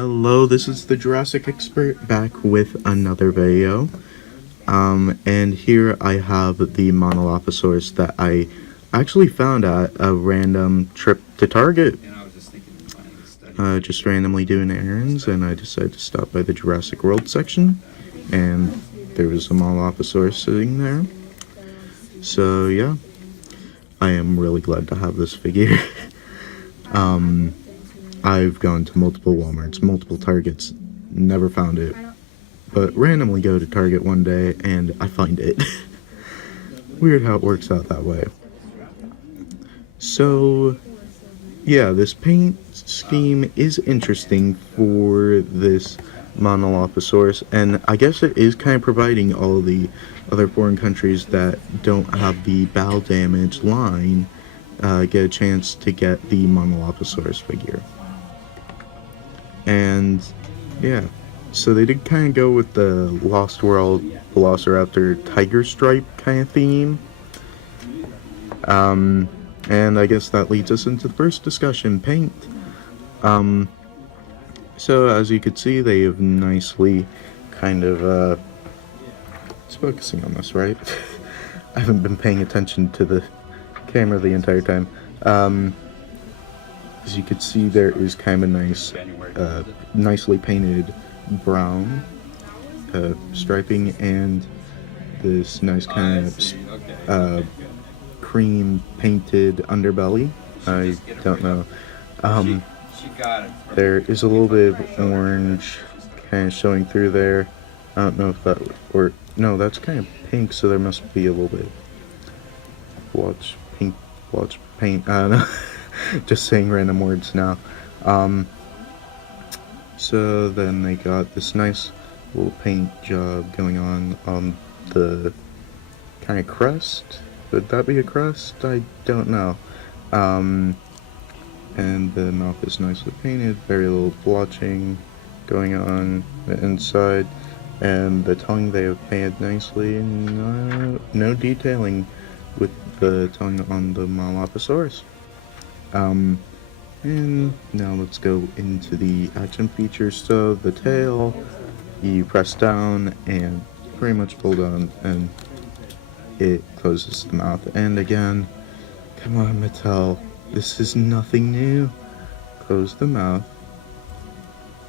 Hello, this is the Jurassic expert back with another video. And here I have the Monolophusaurus that I actually found at a random trip to Target. Just randomly doing errands, and I decided to stop by the Jurassic World section, and there was a Monolophusaurus sitting there. So yeah, I am really glad to have this figure. I've gone to multiple Walmarts, multiple Targets, never found it, but randomly go to Target one day and I find it. Weird how it works out that way. So yeah, this paint scheme is interesting for this Monolophusaurus, and I guess it is kind of providing all the other foreign countries that don't have the bow damage line get a chance to get the Monolophusaurus figure. And yeah, so they did kind of go with the Lost World Velociraptor tiger stripe kind of theme. And I guess that leads us into the first discussion, paint. So as you could see, they have nicely kind of, it's focusing on this, right? I haven't been paying attention to the camera the entire time. As you can see, there is kind of a nice, nicely painted brown striping and this nice kind of cream painted underbelly. I don't know. There is a little bit of orange kind of showing through there. I don't know if that, or no, that's kind of pink, so there must be a little bit blotch paint. I don't know. Just saying random words now. So then they got this nice little paint job going on the kind of crest. Would that be a crest? I don't know. And the mouth is nicely painted, very little blotching going on the inside, and the tongue they have painted nicely, and no detailing with the tongue on the Monolophusaurus. And now let's go into the action features. So the tail, you press down and pretty much pull down and it closes the mouth. And again, come on Mattel, this is nothing new. Close the mouth,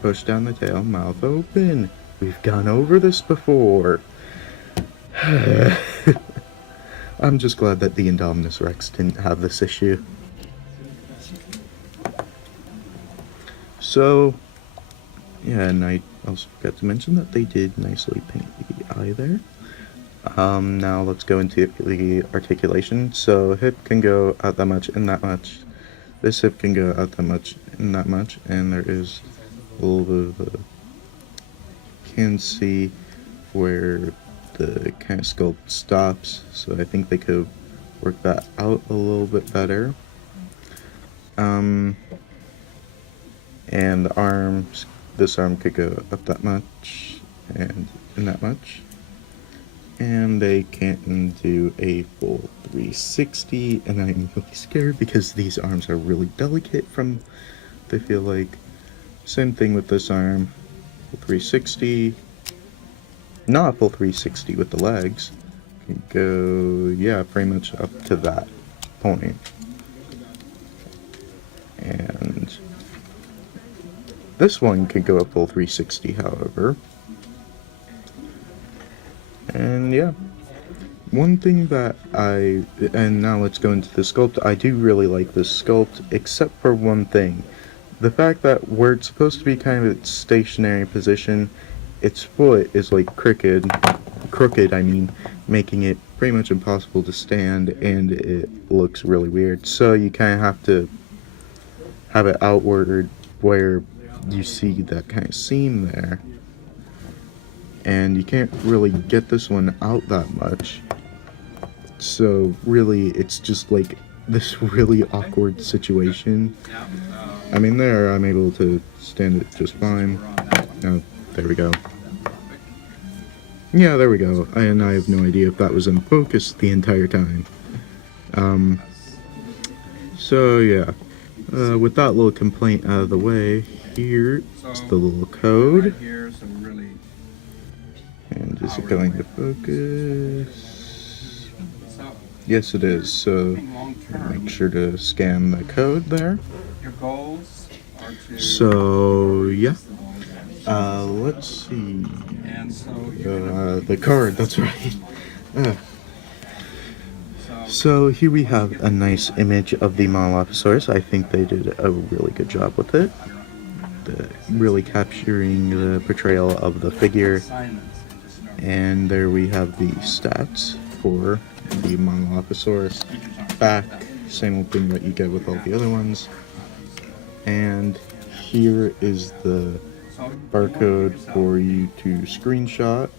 push down the tail, mouth open. We've gone over this before. I'm just glad that the Indominus Rex didn't have this issue. So, yeah, and I also forgot to mention that they did nicely paint the eye there. Now let's go into the articulation. So hip can go out that much and that much. This hip can go out that much and that much, and there is a little bit of a, can see where the kind of sculpt stops, so I think they could work that out a little bit better. And the arms, this arm could go up that much and that much, and they can't do a full 360, and I'm really scared because these arms are really delicate they feel like. Same thing with this arm, full 360, not full 360 with the legs, can go, yeah, pretty much up to that point. And this one could go a full 360, however. And yeah, one thing that and now let's go into the sculpt. I do really like this sculpt, except for one thing. The fact that where it's supposed to be kind of its stationary position, its foot is like crooked, I mean, making it pretty much impossible to stand, and it looks really weird. So you kind of have to have it outward where you see that kind of seam there, and you can't really get this one out that much, so really it's just like this really awkward situation. I mean, there I'm able to stand it just fine. Oh, there we go. Yeah, there we go. And I have no idea if that was in focus the entire time. So yeah, with that little complaint out of the way, here is the little code. Here, so really, And is it going to focus? Yes, it is. So make sure to scan the code there. your goals are to. So yeah. Let's see. And so The card. That's right. So here we have a nice image of the Monolophusaurus. I think they did a really good job with it. Really capturing the portrayal of the figure. And there we have the stats for the Monolophusaurus. Back, same old thing that you get with all the other ones. And here is the barcode for you to screenshot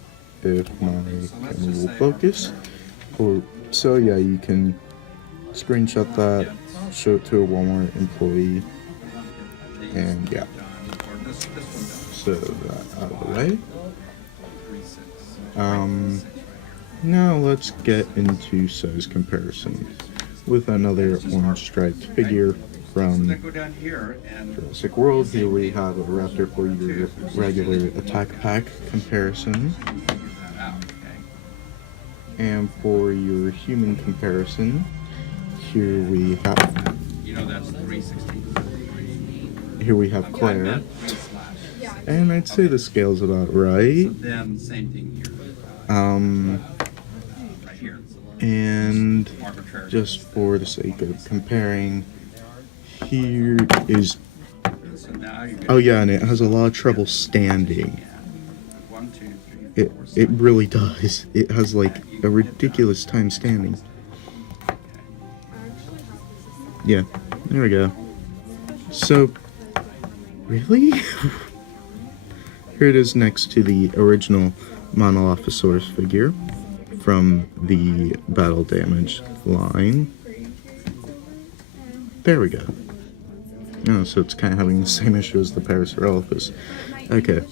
if my camera will focus. So yeah, you can screenshot that, show it to a Walmart employee, and yeah. So that out of the way. Now let's get into size comparison with another orange striped figure from Jurassic World. Here we have a raptor for your regular attack pack comparison. And for your human comparison, here we have. Here we have Claire. And I'd say the scale's about right. And just for the sake of comparing, here is. Oh yeah, and it has a lot of trouble standing. It really does. It has like a ridiculous time standing. Yeah, there we go. So, really? Here it is next to the original Monolophusaurus figure from the Battle Damage line. There we go. Oh, so it's kind of having the same issue as the Parasaurolophus. Okay,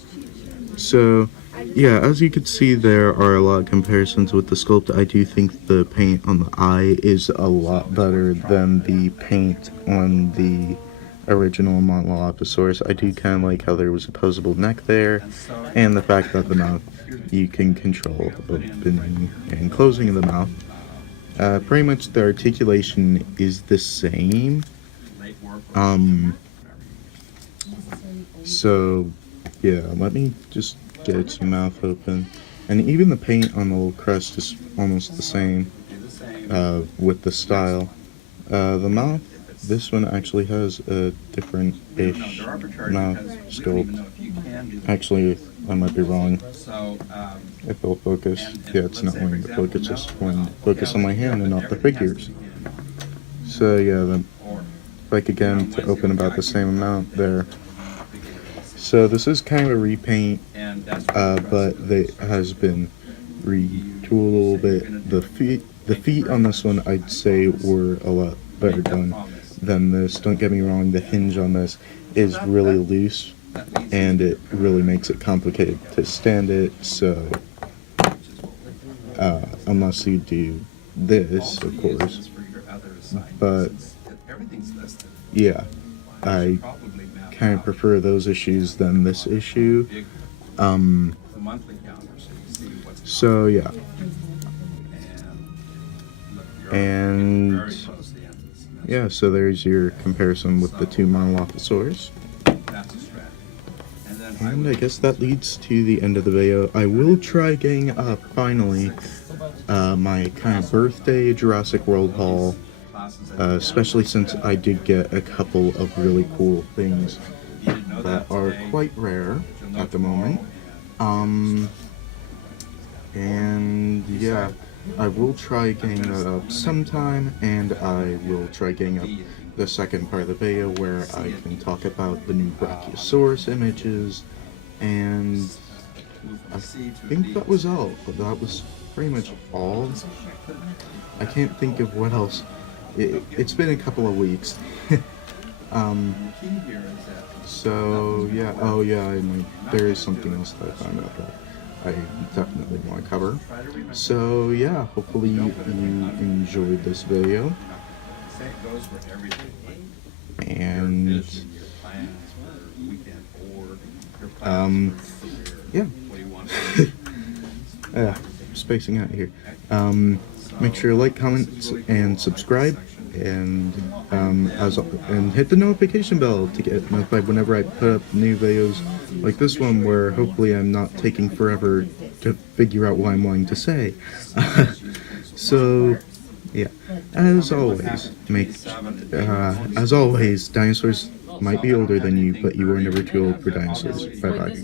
so yeah, as you can see, there are a lot of comparisons with the sculpt. I do think the paint on the eye is a lot better than the paint on the original Monolophusaurus. I do kind of like how there was a posable neck there, and the fact that the mouth, you can control opening and closing of the mouth. Pretty much the articulation is the same. So yeah, let me just get its mouth open, and even the paint on the little crest is almost the same with the style. The mouth, this one actually has a different-ish mouth sculpt. Actually, I might be wrong. If it'll focus, yeah, it's not wanting to focus, it's wanting to focus on my hand and not the figures. So yeah, then like again to open about the same amount there. So this is kind of a repaint, but it has been retooled a little bit. The feet on this one, I'd say, were a lot better done than this. Don't get me wrong, the hinge on this is really loose, and it really makes it complicated to stand it. So unless you do this, of course. But yeah, I kind of prefer those issues than this issue. So yeah, and yeah, so there's your comparison with the two Monolophosaurus. And I guess that leads to the end of the video. I will try getting up finally my kind of birthday Jurassic World haul. Especially since I did get a couple of really cool things that are quite rare at the moment. And yeah, I will try getting that up sometime, and I will try getting up the second part of the video where I can talk about the new Brachiosaurus images, and I think that was all. That was pretty much all. I can't think of what else. It's been a couple of weeks. So yeah, oh yeah, there is something else that I found out that I definitely want to cover. So yeah, hopefully you enjoyed this video. And Yeah. Spacing out here. Make sure to like, comment, and subscribe, and and hit the notification bell to get notified whenever I put up new videos like this one, where hopefully I'm not taking forever to figure out what I'm wanting to say. So, yeah. As always, dinosaurs might be older than you, but you are never too old for dinosaurs. Bye bye.